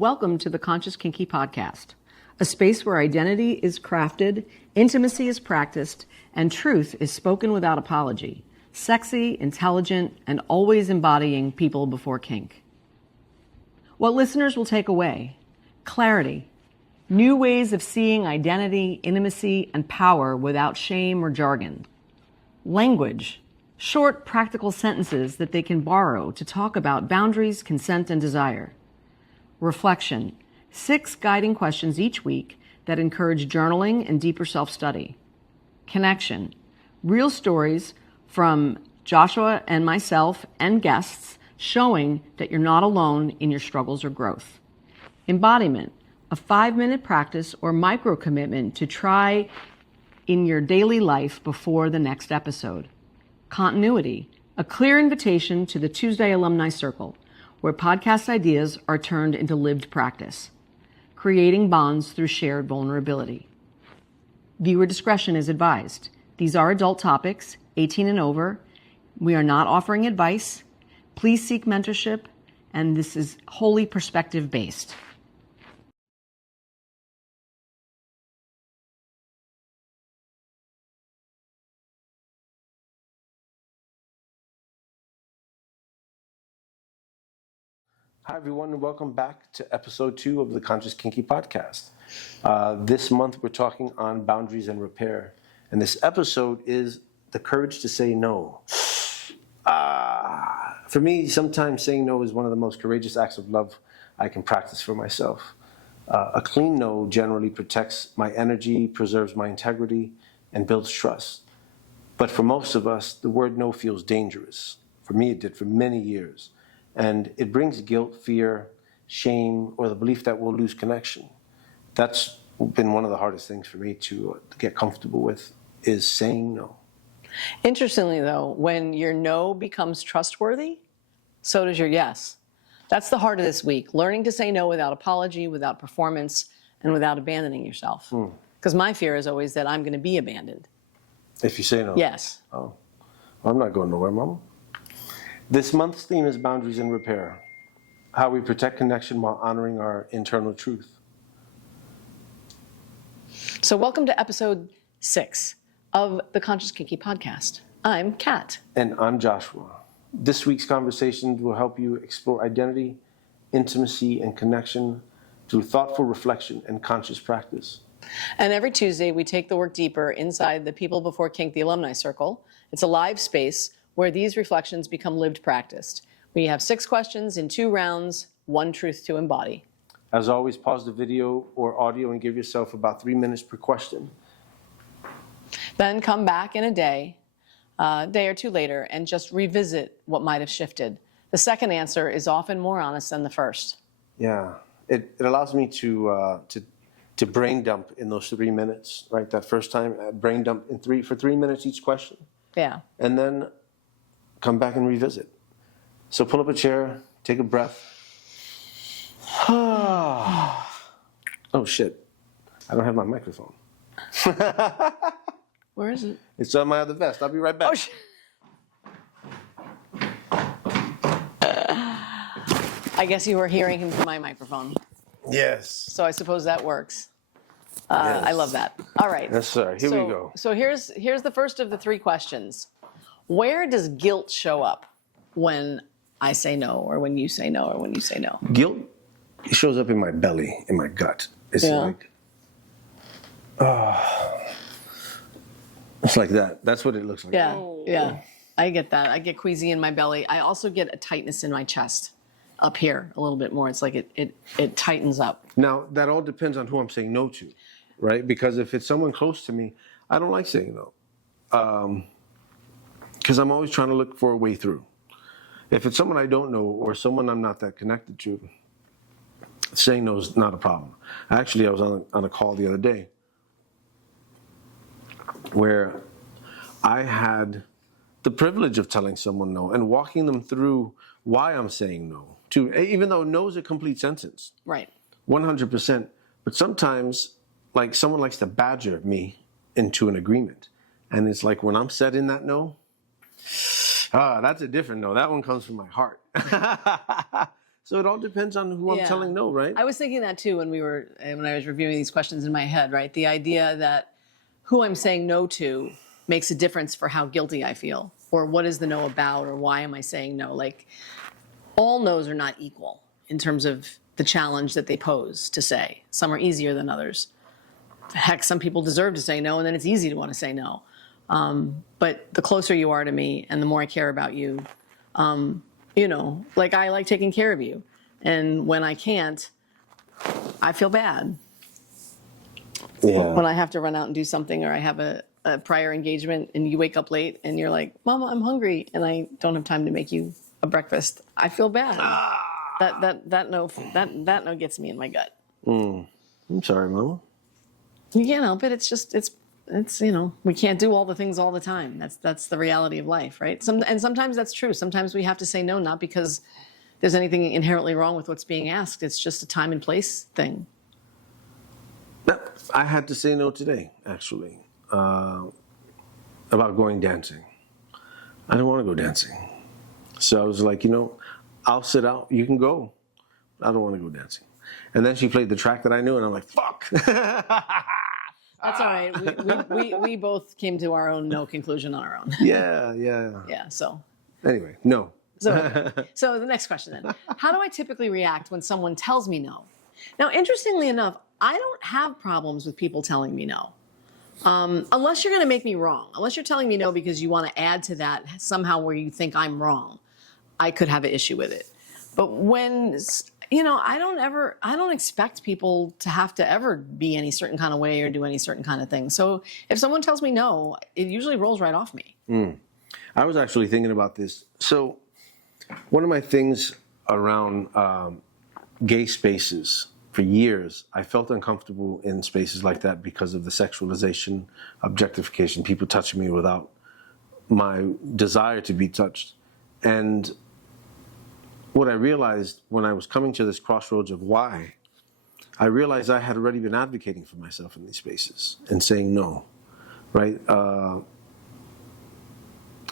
Welcome to the Conscious Kinky podcast, a space where identity is crafted, intimacy is practiced, and truth is spoken without apology. Sexy, intelligent, and always embodying people before kink. What listeners will take away: clarity, new ways of seeing identity, intimacy, and power without shame or jargon. Language, short, practical sentences that they can borrow to talk about boundaries, consent, and desire. Reflection, 6 guiding questions each week that encourage journaling and deeper self-study. Connection, real stories from Joshua and myself and guests showing that you're not alone in your struggles or growth. Embodiment, a 5-minute practice or micro commitment to try in your daily life before the next episode. Continuity, a clear invitation to the Tuesday Alumni Circle, where podcast ideas are turned into lived practice, creating bonds through shared vulnerability. Viewer discretion is advised. These are adult topics, 18 and over. We are not offering advice. Please seek mentorship, and this is wholly perspective-based. Hi, everyone, and welcome back to episode 2 of the Conscious Kinky podcast. This month, we're talking on boundaries and repair. And this episode is the courage to say no. For me, sometimes saying no is one of the most courageous acts of love I can practice for myself. A clean no generally protects my energy, preserves my integrity, and builds trust. But for most of us, the word no feels dangerous. For me, it did for many years. And it brings guilt, fear, shame, or the belief that we'll lose connection. That's been one of the hardest things for me to get comfortable with, is saying no. Interestingly, though, when your no becomes trustworthy, so does your yes. That's the heart of this week, learning to say no without apology, without performance, and without abandoning yourself. Because my fear is always that I'm going to be abandoned. If you say no? Yes. Oh, well, I'm not going nowhere, Mama. This month's theme is boundaries and repair, how we protect connection while honoring our internal truth. So welcome to episode 6 of the Conscious Kinky podcast. I'm Kat. And I'm Joshua. This week's conversations will help you explore identity, intimacy, and connection through thoughtful reflection and conscious practice. And every Tuesday, we take the work deeper inside the People Before Kink, the Alumni Circle. It's a live space where these reflections become lived practice. We have 6 questions in 2 rounds, 1 truth to embody. As always, pause the video or audio and give yourself about 3 minutes per question. Then come back in a day or two later, and just revisit what might have shifted. The second answer is often more honest than the first. Yeah, it allows me to brain dump in those 3 minutes, right? That first time, brain dump for 3 minutes each question. Yeah. And then come back and revisit. So pull up a chair, take a breath. Oh shit, I don't have my microphone. Where is it? It's on my other vest. I'll be right back. Oh, shit. I guess you were hearing him through my microphone. Yes. So I suppose that works. Yes. I love that. All right. Yes, sir. Here we go. So here's the first of the 3 questions. Where does guilt show up when I say no, or when you say no, or when you say no? Guilt shows up in my belly, in my gut. It's like, it's like that. That's what it looks like. Yeah, yeah. I get that. I get queasy in my belly. I also get a tightness in my chest up here a little bit more. It's like it tightens up. Now, that all depends on who I'm saying no to, right? Because if it's someone close to me, I don't like saying no. Because I'm always trying to look for a way through. If it's someone I don't know or someone I'm not that connected to, saying no is not a problem. Actually, I was on a call the other day where I had the privilege of telling someone no and walking them through why I'm saying no. Even though no is a complete sentence. Right. 100%. But sometimes, like, someone likes to badger me into an agreement. And it's like when I'm setting that no, that's a different no. That one comes from my heart. So it all depends on who I'm telling no, right? I was thinking that too when I was reviewing these questions in my head, right? The idea that who I'm saying no to makes a difference for how guilty I feel, or what is the no about, or why am I saying no? Like, all no's are not equal in terms of the challenge that they pose to say. Some are easier than others. Heck, some people deserve to say no, and then it's easy to want to say no. But the closer you are to me and the more I care about you, you know, like I like taking care of you. And when I can't, I feel bad. Yeah. When I have to run out and do something, or I have a prior engagement and you wake up late and you're like, Mama, I'm hungry, and I don't have time to make you a breakfast, I feel bad. That no gets me in my gut. I'm sorry, Mama. You can't help it. It's just, it's, you know, we can't do all the things all the time. That's the reality of life, right? And sometimes that's true. Sometimes we have to say no, not because there's anything inherently wrong with what's being asked. It's just a time and place thing. I had to say no today, actually, about going dancing. I didn't want to go dancing. So I was like, you know, I'll sit out. You can go. I don't want to go dancing. And then she played the track that I knew, and I'm like, fuck. That's all right. We both came to our own no conclusion on our own. Yeah. Yeah, so. Anyway, no. So the next question then. How do I typically react when someone tells me no? Now, interestingly enough, I don't have problems with people telling me no. Unless you're going to make me wrong. Unless you're telling me no because you want to add to that somehow where you think I'm wrong, I could have an issue with it. But when, you know, I don't expect people to have to ever be any certain kind of way or do any certain kind of thing. So if someone tells me no, it usually rolls right off me. I was actually thinking about this. So one of my things around gay spaces, for years, I felt uncomfortable in spaces like that because of the sexualization, objectification, people touching me without my desire to be touched. And what I realized when I was coming to this crossroads of why, I realized I had already been advocating for myself in these spaces and saying no, right?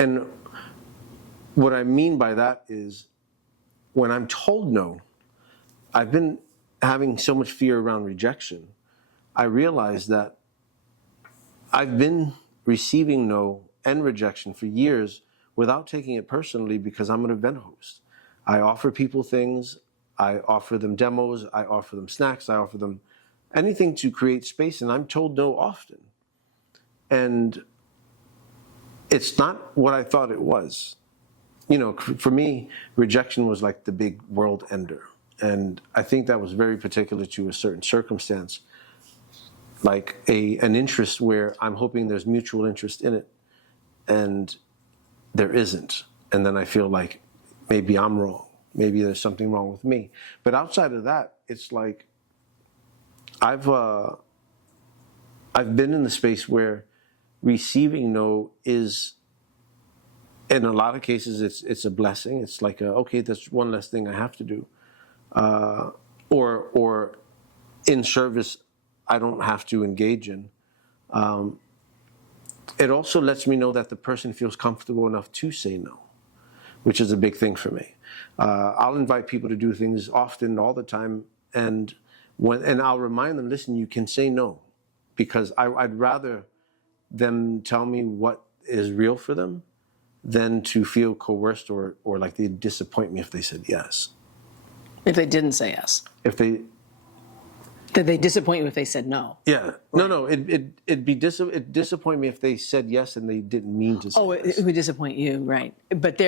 And what I mean by that is when I'm told no, I've been having so much fear around rejection. I realized that I've been receiving no and rejection for years without taking it personally because I'm an event host. I offer people things, I offer them demos, I offer them snacks, I offer them anything to create space, and I'm told no often. And it's not what I thought it was. You know, for me, rejection was like the big world ender. And I think that was very particular to a certain circumstance, like an interest where I'm hoping there's mutual interest in it, and there isn't. And then I feel like maybe I'm wrong. Maybe there's something wrong with me. But outside of that, it's like I've been in the space where receiving no is, in a lot of cases, it's a blessing. It's like, okay, that's one less thing I have to do. Or in service I don't have to engage in. It also lets me know that the person feels comfortable enough to say no, which is a big thing for me. I'll invite people to do things often, all the time, and I'll remind them, listen, you can say no, because I'd rather them tell me what is real for them than to feel coerced or like they'd disappoint me if they said yes. If they didn't say yes. Did they disappoint you if they said no? Yeah. Right. No. It'd disappoint me if they said yes and they didn't mean to say yes. It would disappoint you, right? But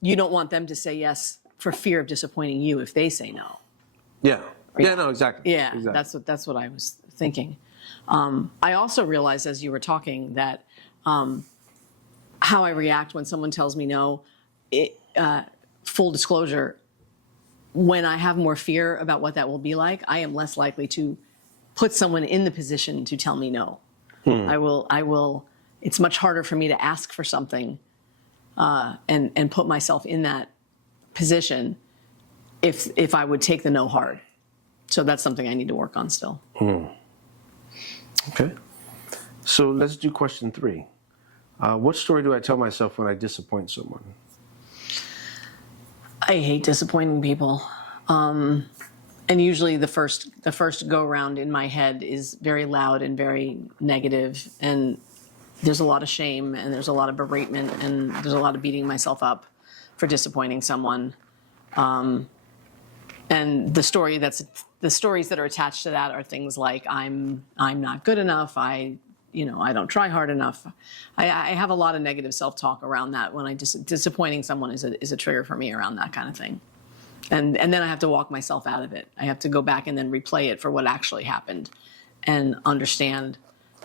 you don't want them to say yes for fear of disappointing you if they say no. Yeah. Yeah. No. Exactly. Yeah. Exactly. That's what I was thinking. I also realized as you were talking that how I react when someone tells me no. Full disclosure. When I have more fear about what that will be like, I am less likely to put someone in the position to tell me no. I will, it's much harder for me to ask for something and put myself in that position if I would take the no hard. So that's something I need to work on still. Okay. So let's do question 3. What story do I tell myself when I disappoint someone? I hate disappointing people. And usually the first go round in my head is very loud and very negative, and there's a lot of shame and there's a lot of beratement and there's a lot of beating myself up for disappointing someone. And the stories that are attached to that are things like I'm not good enough. I don't try hard enough. I have a lot of negative self-talk around that. When disappointing someone is a trigger for me around that kind of thing. And then I have to walk myself out of it. I have to go back and then replay it for what actually happened and understand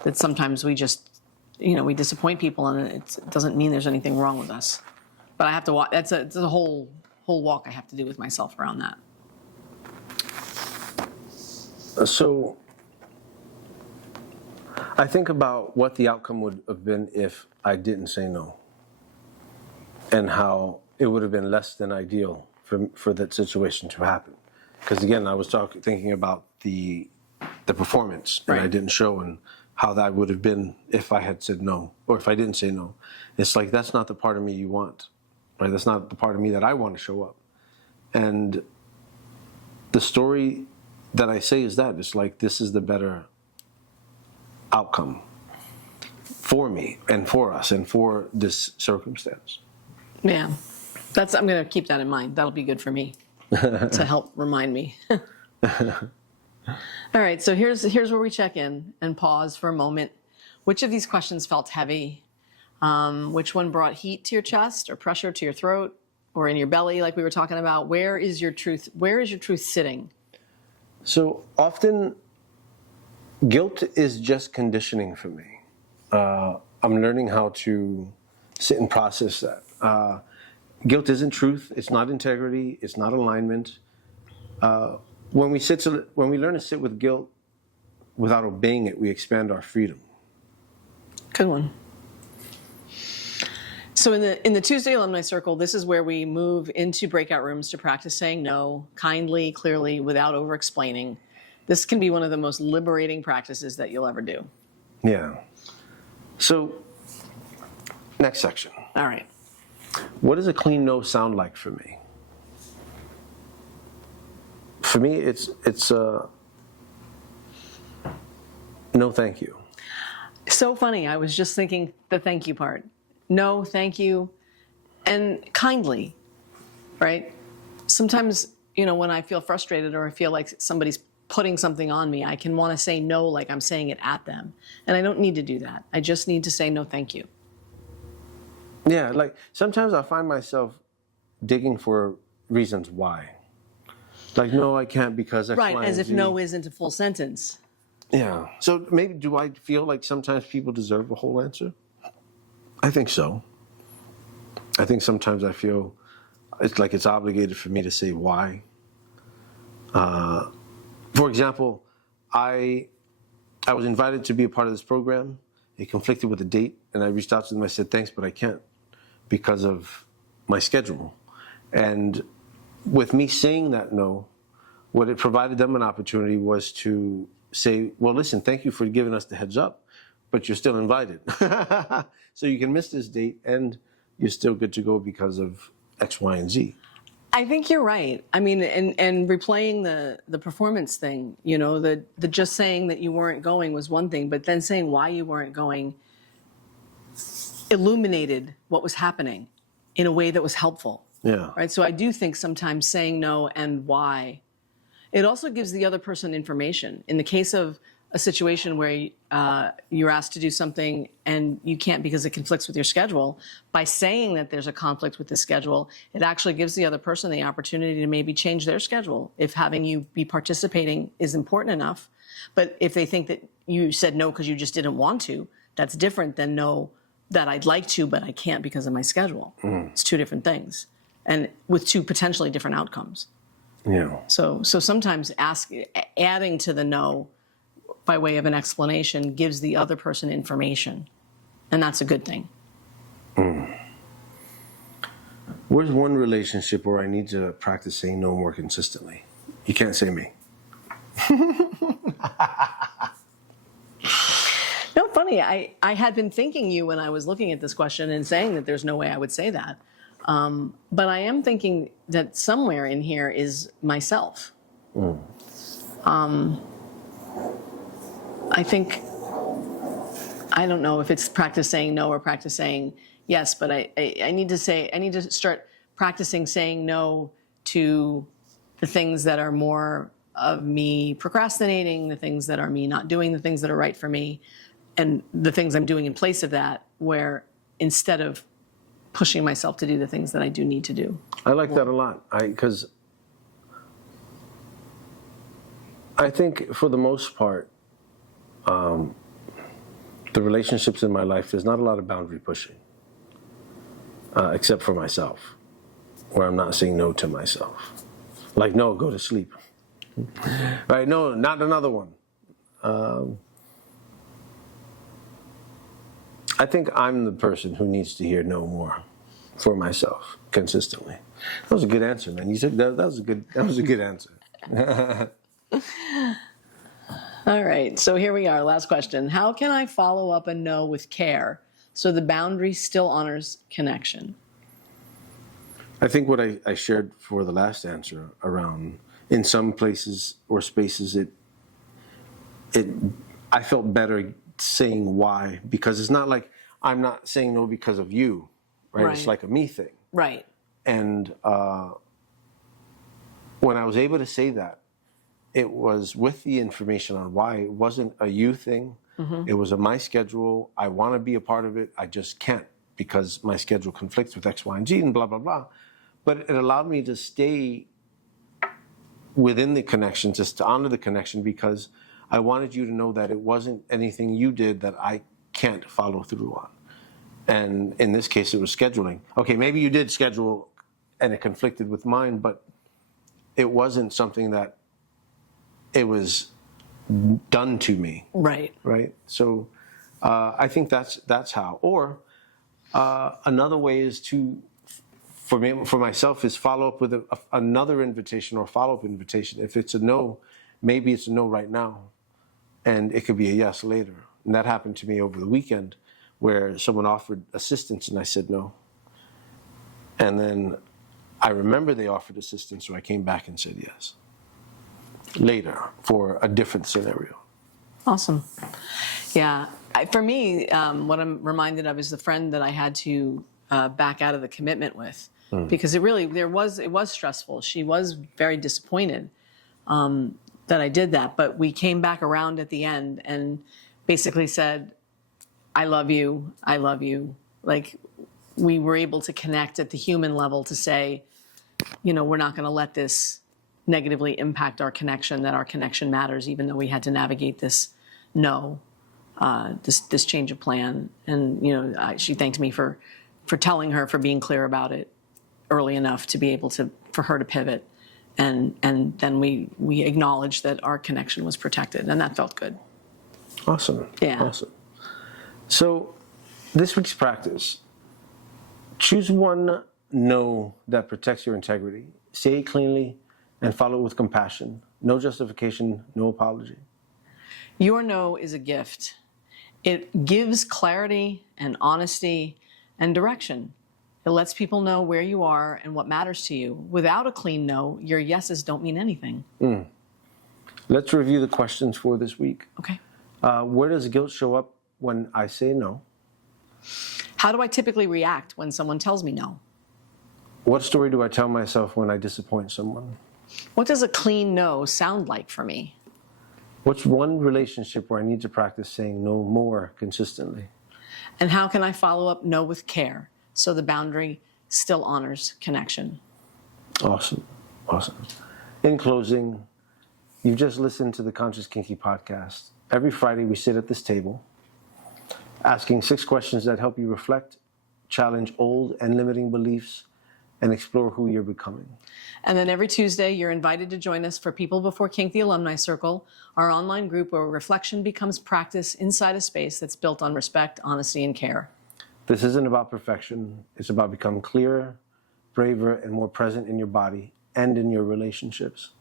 that sometimes we just, we disappoint people and it doesn't mean there's anything wrong with us. But I have to walk, it's a whole walk I have to do with myself around that. So I think about what the outcome would have been if I didn't say no, and how it would have been less than ideal for that situation to happen. Because again, I was thinking about the performance, and I didn't show, and how that would have been if I had said no, or if I didn't say no. It's like, that's not the part of me you want, right? That's not the part of me that I want to show up. And the story that I say is that it's like, this is the better outcome for me and for us and for this circumstance. Yeah, I'm going to keep that in mind. That'll be good for me to help remind me. All right, so here's where we check in and pause for a moment. Which of these questions felt heavy? Which one brought heat to your chest or pressure to your throat or in your belly, like we were talking about? Where is your truth sitting? So often, guilt is just conditioning for me. I'm learning how to sit and process that. Guilt isn't truth. It's not integrity. It's not alignment. When we learn to sit with guilt without obeying it, we expand our freedom. Good one. So in the Tuesday Alumni Circle, this is where we move into breakout rooms to practice saying no, kindly, clearly, without over-explaining. This can be one of the most liberating practices that you'll ever do. Yeah. So, next section. All right. What does a clean no sound like for me? For me, it's no thank you. So funny. I was just thinking the thank you part. No, thank you, and kindly, right? Sometimes, when I feel frustrated or I feel like somebody's putting something on me, I can want to say no like I'm saying it at them. And I don't need to do that. I just need to say no, thank you. Yeah, like sometimes I find myself digging for reasons why. Like, no, I can't because X, right, Y, as and if Z. no isn't a full sentence. Yeah. So maybe, do I feel like sometimes people deserve a whole answer? I think so. I think sometimes I feel it's like it's obligated for me to say why. For example, I was invited to be a part of this program. It conflicted with a date, and I reached out to them. I said, thanks, but I can't because of my schedule. And with me saying that no, what it provided them an opportunity was to say, well, listen, thank you for giving us the heads up, but you're still invited. So you can miss this date and you're still good to go because of X, Y, and Z. I think you're right. I mean, and replaying the performance thing, the just saying that you weren't going was one thing, but then saying why you weren't going illuminated what was happening in a way that was helpful. Yeah. Right. So I do think sometimes saying no and why, it also gives the other person information. In the case of a situation where you're asked to do something and you can't because it conflicts with your schedule, by saying that there's a conflict with the schedule, it actually gives the other person the opportunity to maybe change their schedule if having you be participating is important enough. But if they think that you said no because you just didn't want to, that's different than no, that I'd like to, but I can't because of my schedule. It's two different things, and with two potentially different outcomes. Yeah. So sometimes adding to the no by way of an explanation gives the other person information, and that's a good thing. Where's one relationship where I need to practice saying no more consistently? You can't say me. No, funny. I had been thinking you when I was looking at this question and saying that there's no way I would say that. But I am thinking that somewhere in here is myself. I think, I don't know if it's practice saying no or practice saying yes, but I need to start practicing saying no to the things that are more of me procrastinating, the things that are me not doing the things that are right for me, and the things I'm doing in place of that, where instead of pushing myself to do the things that I do need to do. I like that a lot, because I think for the most part, the relationships in my life, there's not a lot of boundary pushing, except for myself, where I'm not saying no to myself. Like, no, go to sleep. Right? No, not another one. I think I'm the person who needs to hear no more for myself consistently. That was a good answer, man. You said that was a good answer. All right, so here we are. Last question. How can I follow up a no with care so the boundary still honors connection? I think what I shared for the last answer around, in some places or spaces, I felt better saying why, because it's not like I'm not saying no because of you, right? It's like a me thing. Right. And when I was able to say that, it was with the information on why. It wasn't a you thing. It was a my schedule. I want to be a part of it. I just can't because my schedule conflicts with X, Y, and Z and blah, blah, blah. But it allowed me to stay within the connection, just to honor the connection, because I wanted you to know that it wasn't anything you did that I can't follow through on. And in this case, it was scheduling. Okay, maybe you did schedule and it conflicted with mine, but it wasn't something that it was done to me. Right. Right? So I think that's how. Or another way is to, for myself, is follow up with another invitation or follow-up invitation. If it's a no, maybe it's a no right now, and it could be a yes later. And that happened to me over the weekend, where someone offered assistance and I said no. And then I remember they offered assistance, so I came back and said yes later for a different scenario. Awesome. Yeah. For me, what I'm reminded of is the friend that I had to back out of the commitment with, because it was stressful. She was very disappointed that I did that, but we came back around at the end and basically said, I love you. I love you. Like, we were able to connect at the human level to say, we're not going to let this negatively impact our connection, that our connection matters, even though we had to navigate this this change of plan. And, she thanked me for telling her, for being clear about it early enough to be able for her to pivot. And then we acknowledged that our connection was protected, and that felt good. Awesome. Yeah. Awesome. So this week's practice, choose one no that protects your integrity. Say it cleanly and follow it with compassion. No justification, no apology. Your no is a gift. It gives clarity and honesty and direction. It lets people know where you are and what matters to you. Without a clean no, your yeses don't mean anything. Let's review the questions for this week. Okay. Where does guilt show up when I say no? How do I typically react when someone tells me no? What story do I tell myself when I disappoint someone? What does a clean no sound like for me? What's one relationship where I need to practice saying no more consistently? And how can I follow up no with care so the boundary still honors connection? Awesome. Awesome. In closing, you've just listened to the Conscious Kinky podcast. Every Friday we sit at this table asking 6 questions that help you reflect, challenge old and limiting beliefs, and explore who you're becoming. And then every Tuesday, you're invited to join us for People Before Kink, the Alumni Circle, our online group where reflection becomes practice inside a space that's built on respect, honesty, and care. This isn't about perfection. It's about becoming clearer, braver, and more present in your body and in your relationships.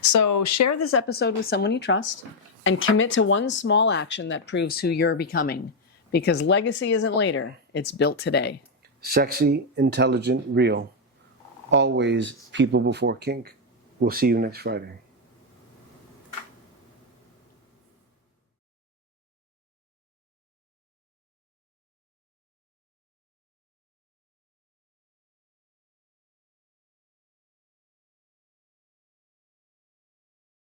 So share this episode with someone you trust and commit to one small action that proves who you're becoming. Because legacy isn't later, it's built today. Sexy, intelligent, real. Always people before kink. We'll see you next Friday.